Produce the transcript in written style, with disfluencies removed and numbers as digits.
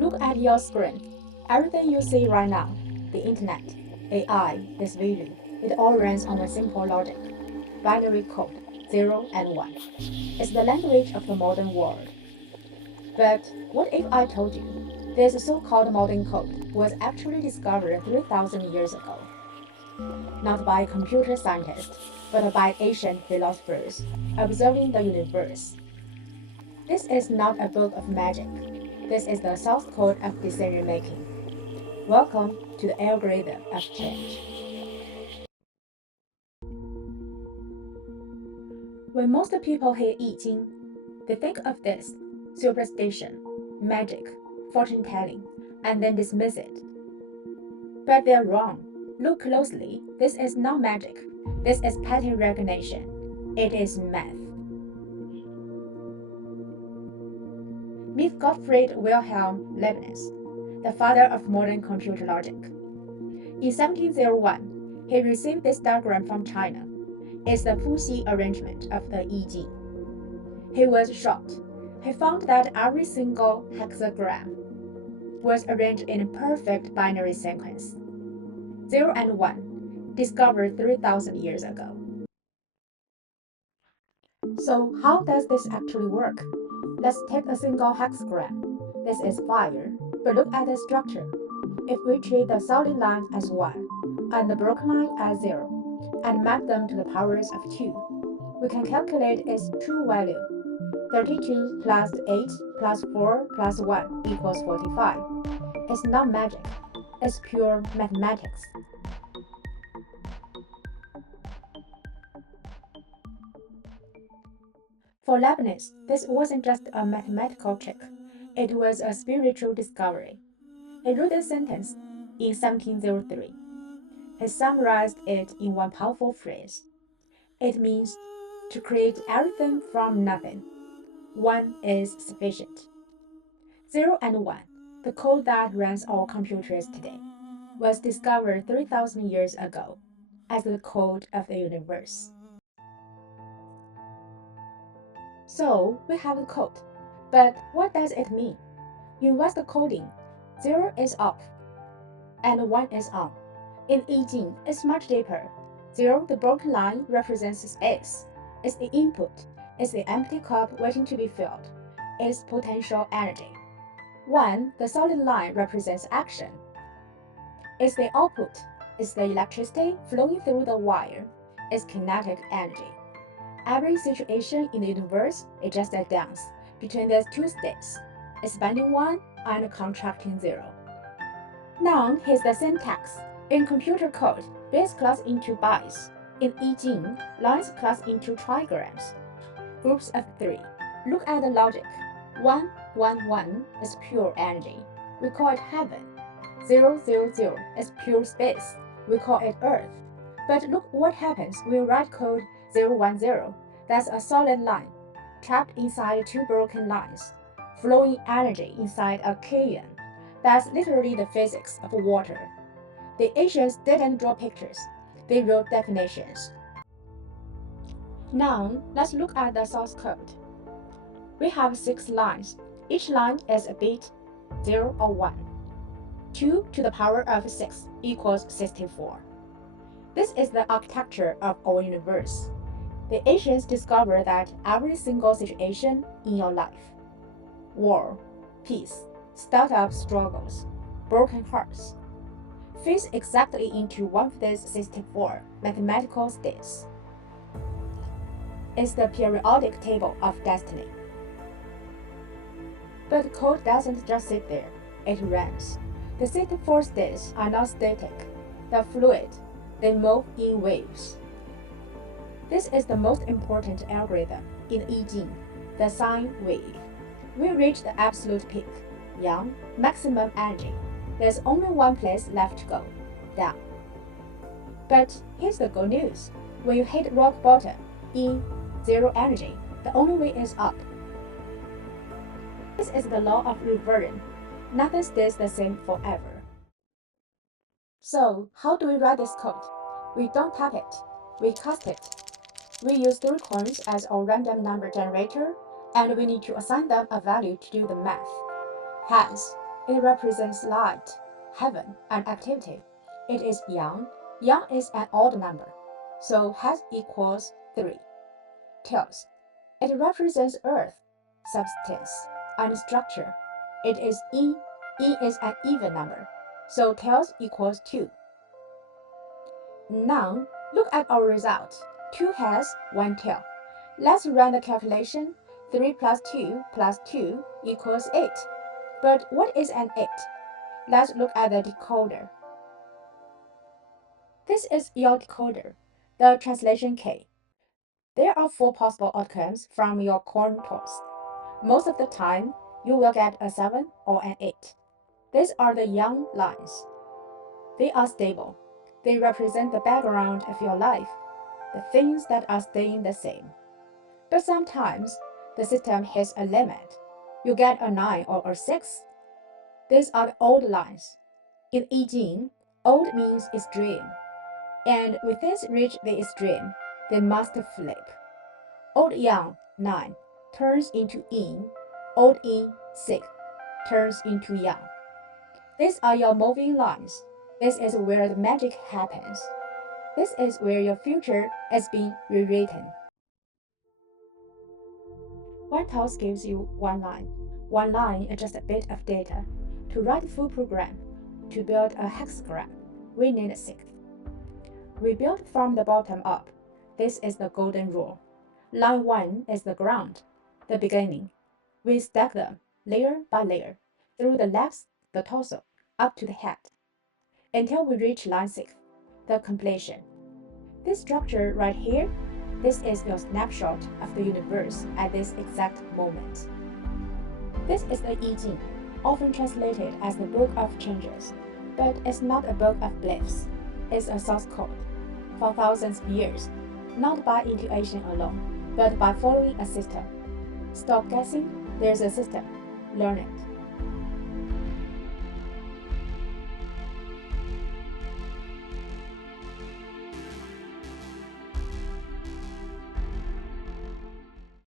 Look at your screen. Everything you see right now, the internet, AI, this video, it all runs on a simple logic. Binary code, 0 and 1. It's the language of the modern world. But what if I told you this so-called modern code was actually discovered 3,000 years ago? Not by computer scientists, but by ancient philosophers observing the universe. This is not a book of magic. This is the source code of decision making. Welcome to the algorithm of change. When most people hear I Ching, they think of this superstition, magic, fortune telling, and then dismiss it. But they're wrong. Look closely. This is not magic. This is pattern recognition. It is math. Meet Gottfried Wilhelm Leibniz, the father of modern computer logic. In 1701, he received this diagram from China. It's the Fuxi arrangement of the I Ching. He was shocked. He found that every single hexagram was arranged in a perfect binary sequence. 0 and 1, discovered 3,000 years ago. So how does this actually work? Let's take a single hexagram. This is fire, but look at the structure. If we treat the solid line as 1 and the broken line as 0, and map them to the powers of 2, we can calculate its true value. 32 plus 8 plus 4 plus 1 equals 45. It's not magic, it's pure mathematics. For Leibniz, this wasn't just a mathematical trick, it was a spiritual discovery. He wrote this sentence in 1703. He summarized it in one powerful phrase. It means to create everything from nothing. 1 is sufficient. 0 and 1, the code that runs all computers today, was discovered 3,000 years ago as the code of the universe. So we have the code, but what does it mean? In Western coding, 0 is off and 1 is on. In I Ching, it's much deeper. 0, the broken line, represents space. It's the input. It's the empty cup waiting to be filled. It's potential energy. 1, the solid line, represents action. It's the output. It's the electricity flowing through the wire. It's kinetic energy. Every situation in the universe is just a dance between these two states, expanding 1 and contracting 0. Now here's the syntax. In computer code, bits class into bytes. In I Ching, lines class into trigrams. Groups of 3. Look at the logic. 1, 1, 1 is pure energy. We call it heaven. 0, 0, 0 is pure space. We call it earth. But look what happens when we write code 0, 1, 0. That's a solid line, trapped inside 2 broken lines, flowing energy inside a kayon. That's literally the physics of water. The ancients didn't draw pictures, they wrote definitions. Now, let's look at the source code. We have 6 lines. Each line is a bit, 0 or 1. 2 to the power of 6 equals 64. This is the architecture of our universe. The ancients discovered that every single situation in your life, war, peace, startup struggles, broken hearts, fits exactly into one of these 64 mathematical states. It's the periodic table of destiny. But code doesn't just sit there, it runs. The 64 states are not static, they're fluid, they move in waves. This is the most important algorithm in I Ching, the sine wave. We reach the absolute peak, yang, maximum energy. There's only one place left to go, down. But here's the good news. When you hit rock bottom, in 0 energy, the only way is up. This is the law of reversion. Nothing stays the same forever. So, how do we write this code? We don't type it, we cast it. We use 3 coins as our random number generator, and we need to assign them a value to do the math. Heads, It represents light, heaven, and activity. It is yang. Yang is an odd number, so head equals 3. Tails. It represents earth, substance, and structure. It is yin. Yin is an even number, so tails equals 2. Now, look at our result. 2 heads, 1 tail. Let's run the calculation. 3 plus 2 plus 2 equals 8. But what is an 8? Let's look at the decoder. This is your decoder, the translation key. There are 4 possible outcomes from your coin toss. Most of the time, you will get a 7 or an 8. These are the yang lines. They are stable. They represent the background of your life, the things that are staying the same. But sometimes, the system hits a limit. You get a 9 or a 6. These are the old lines. In I Ching, old means extreme. And with this reach the extreme, they must flip. Old yang, 9, turns into yin. Old yin, 6, turns into yang. These are your moving lines. This is where the magic happens. This is where your future is being rewritten. One toss gives you one line. One line is just a bit of data. To write a full program, to build a hexagram, we need 6. We build from the bottom up. This is the golden rule. Line 1 is the ground, the beginning. We stack them, layer by layer, through the legs, the torso, up to the head, until we reach line 6, the completion. This structure right here, this is your snapshot of the universe at this exact moment. This is the I Ching, often translated as the Book of Changes, but it's not a book of beliefs. It's a source code. For thousands of years, not by intuition alone, but by following a system. Stop guessing, there's a system. Learn it.